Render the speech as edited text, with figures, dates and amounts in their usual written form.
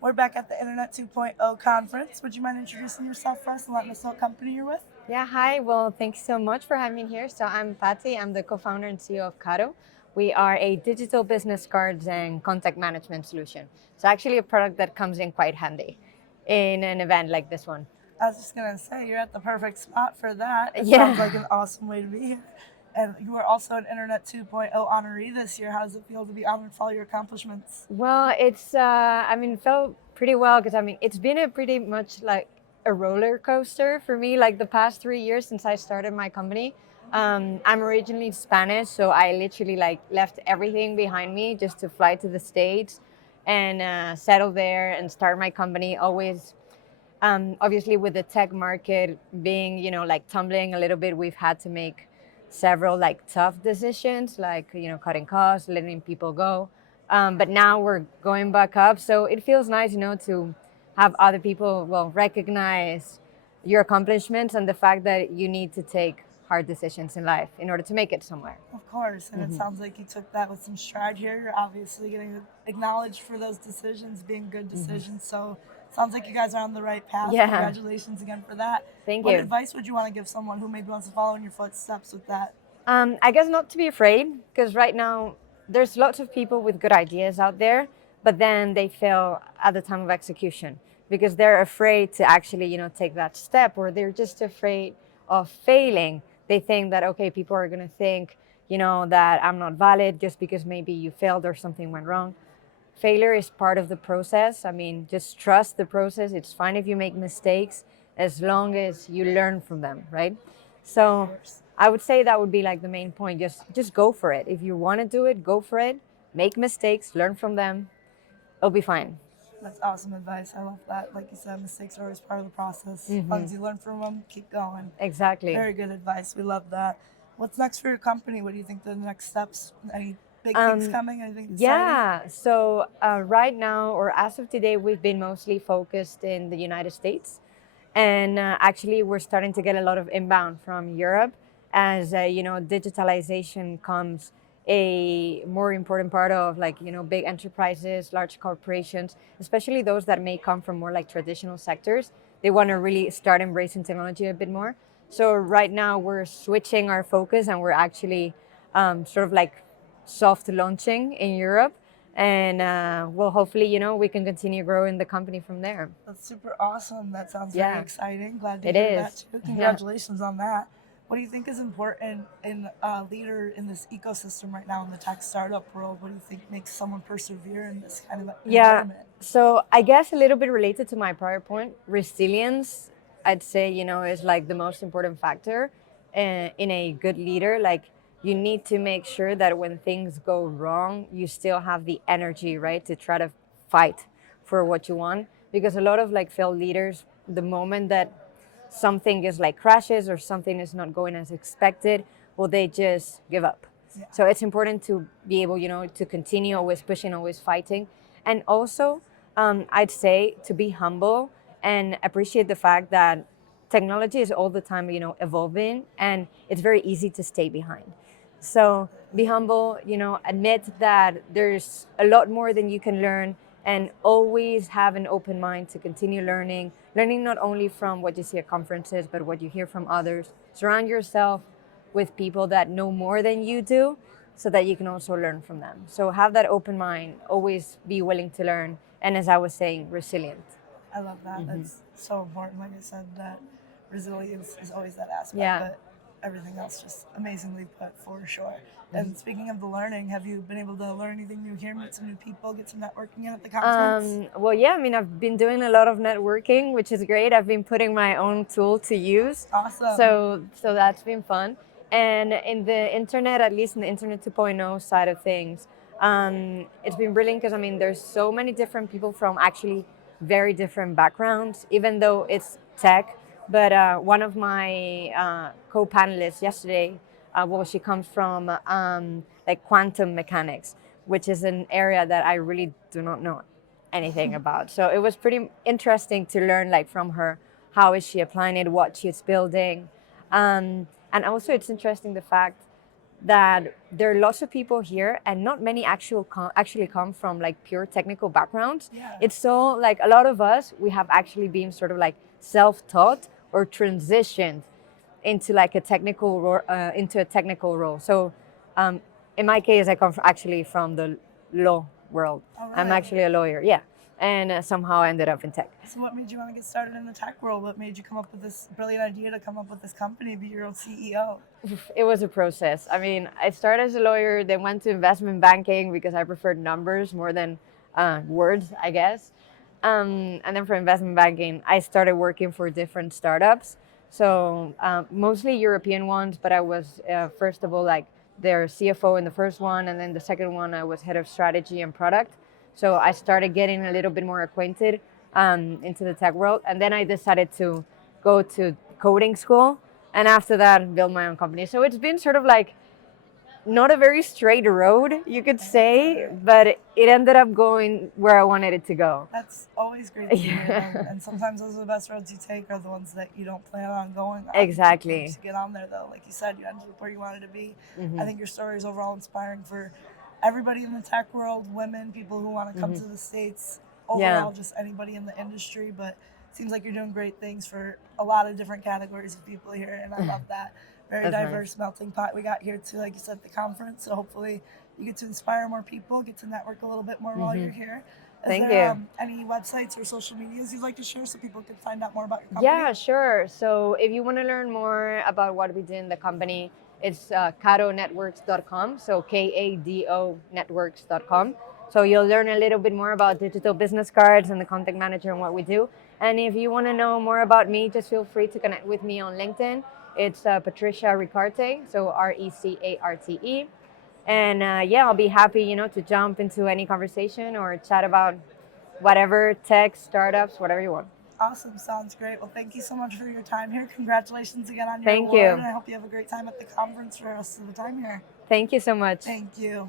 We're back at the Internet 2.0 conference. Would you mind introducing yourself for us and letting us know what company you're with? Yeah, hi. Well, thanks so much for having me here. So I'm Patty. I'm the co-founder and CEO of KADO. We are a digital business cards and contact management solution. So actually a product that comes in quite handy in an event like this one. I was just going to say, you're at the perfect spot for that. It sounds like Yeah. an awesome way to be here. And you were also an Internet 2.0 honoree this year. How does it feel to be honored for all your accomplishments? Well, it felt pretty well because it's been a pretty much like a roller coaster for me, like the past 3 years since I started my company. I'm originally Spanish, so I literally like left everything behind me just to fly to the States and settle there and start my company. Always, obviously, with the tech market being, like tumbling a little bit, we've had to make several like tough decisions, like cutting costs, letting people go. But now we're going back up, so it feels nice, to have other people recognize your accomplishments and the fact that you need to take hard decisions in life in order to make it somewhere. Of course, and it sounds like you took that with some stride here. You're obviously getting acknowledged for those decisions being good decisions. So it sounds like you guys are on the right path. Yeah, Congratulations again for that. thank What you. advice would you want to give someone who maybe wants to follow in your footsteps with that? I guess not to be afraid, because right now there's lots of people with good ideas out there, but then they fail at the time of execution because they're afraid to actually, take that step, or they're just afraid of failing. They think that, okay, people are going to think, that I'm not valid just because maybe you failed or something went wrong. Failure is part of the process. Just trust the process. It's fine if you make mistakes as long as you learn from them, right? Of So course. I would say that would be like the main point. Just go for it. If you want to do it, go for it. Make mistakes, learn from them. It'll be fine. That's awesome advice. I love that. Like you said, mistakes are always part of the process. As long as you learn from them, keep going. Exactly. Very good advice. We love that. What's next for your company? What do you think the next steps? Any big things Um, coming? Anything exciting? yeah. So right now, or as of today, we've been mostly focused in the United States, and actually, we're starting to get a lot of inbound from Europe as digitalization comes a more important part of like big enterprises, large corporations, especially those that may come from more like traditional sectors. They want to really start embracing technology a bit more. So right now, we're switching our focus, and we're actually sort of like soft launching in Europe. And well, hopefully, we can continue growing the company from there. That's super awesome. That sounds very Yeah, exciting. Glad to it hear that is. too. Yeah. Congratulations on that. What do you think is important in a leader in this ecosystem right now in the tech startup world? What do you think makes someone persevere in this kind of Yeah. environment? So I guess a little bit related to my prior point, resilience, I'd say, is like the most important factor in a good leader. Like you need to make sure that when things go wrong, you still have the energy, right, to try to fight for what you want. Because a lot of like failed leaders, the moment that something is like crashes or something is not going as expected, well, they just give up. Yeah. So it's important to be able, to continue always pushing, always fighting. And also, I'd say to be humble and appreciate the fact that technology is all the time, evolving, and it's very easy to stay behind. So be humble, admit that there's a lot more than you can learn, and always have an open mind to continue learning not only from what you see at conferences, but what you hear from others. Surround yourself with people that know more than you do so that you can also learn from them. So have that open mind, always be willing to learn, and as I was saying, resilient. I love that. That's so important. Like I said, that resilience is always that aspect, Yeah. but everything else just amazingly put for sure. And speaking of the learning, have you been able to learn anything new here, meet some new people, get some networking in at the conference? Well, yeah, I've been doing a lot of networking, which is great. I've been putting my own tool to use. Awesome. So that's been fun. And in the internet, at least in the Internet 2.0 side of things, it's been brilliant because, there's so many different people from actually very different backgrounds, even though it's tech. But one of my co-panelists yesterday, well, she comes from like quantum mechanics, which is an area that I really do not know anything about. So it was pretty interesting to learn like from her, how is she applying it, what she's building. And also it's interesting the fact that there are lots of people here, and not many actually come from like pure technical backgrounds. Yeah. It's so like a lot of us, we have actually been sort of like self-taught or transitioned into like a into a technical role. So in my case, I come actually from the law world. All I'm right. actually a lawyer, yeah, and somehow I ended up in tech. So what made you want to get started in the tech world? What made you come up with this brilliant idea to come up with this company, be your own CEO? It was a process. I mean, I started as a lawyer, then went to investment banking because I preferred numbers more than words, I guess. And then for investment banking, I started working for different startups. So mostly European ones, but I was, first of all, like their CFO in the first one. And then the second one, I was head of strategy and product. So I started getting a little bit more acquainted into the tech world. And then I decided to go to coding school. And after that, build my own company. So it's been sort of like not a very straight road, you could say, but it ended up going where I wanted it to go. That's always great to hear. And sometimes those are the best roads you take are the ones that you don't plan on going on. Exactly. Just get on there, though. Like you said, you ended up where you wanted to be. Mm-hmm. I think your story is overall inspiring for everybody in the tech world, women, people who want to come to the States, overall, just anybody in the industry. But it seems like you're doing great things for a lot of different categories of people here, and I love that. Very That's diverse melting pot we got here too, like you said, at the conference. So hopefully you get to inspire more people, get to network a little bit more while you're here. Thank there, you. Any websites or social medias you'd like to share so people can find out more about your company? Yeah, sure. So if you want to learn more about what we do in the company, it's KADOnetworks.com. So KADO networks.com. So you'll learn a little bit more about digital business cards and the contact manager and what we do. And if you want to know more about me, just feel free to connect with me on LinkedIn. It's Patricia Recarte, so Recarte. And yeah, I'll be happy, to jump into any conversation or chat about whatever, tech, startups, whatever you want. Awesome. Sounds great. Well, thank you so much for your time here. Congratulations again on your Thank award. you. And I hope you have a great time at the conference for the rest of the time here. Thank you so much. Thank you.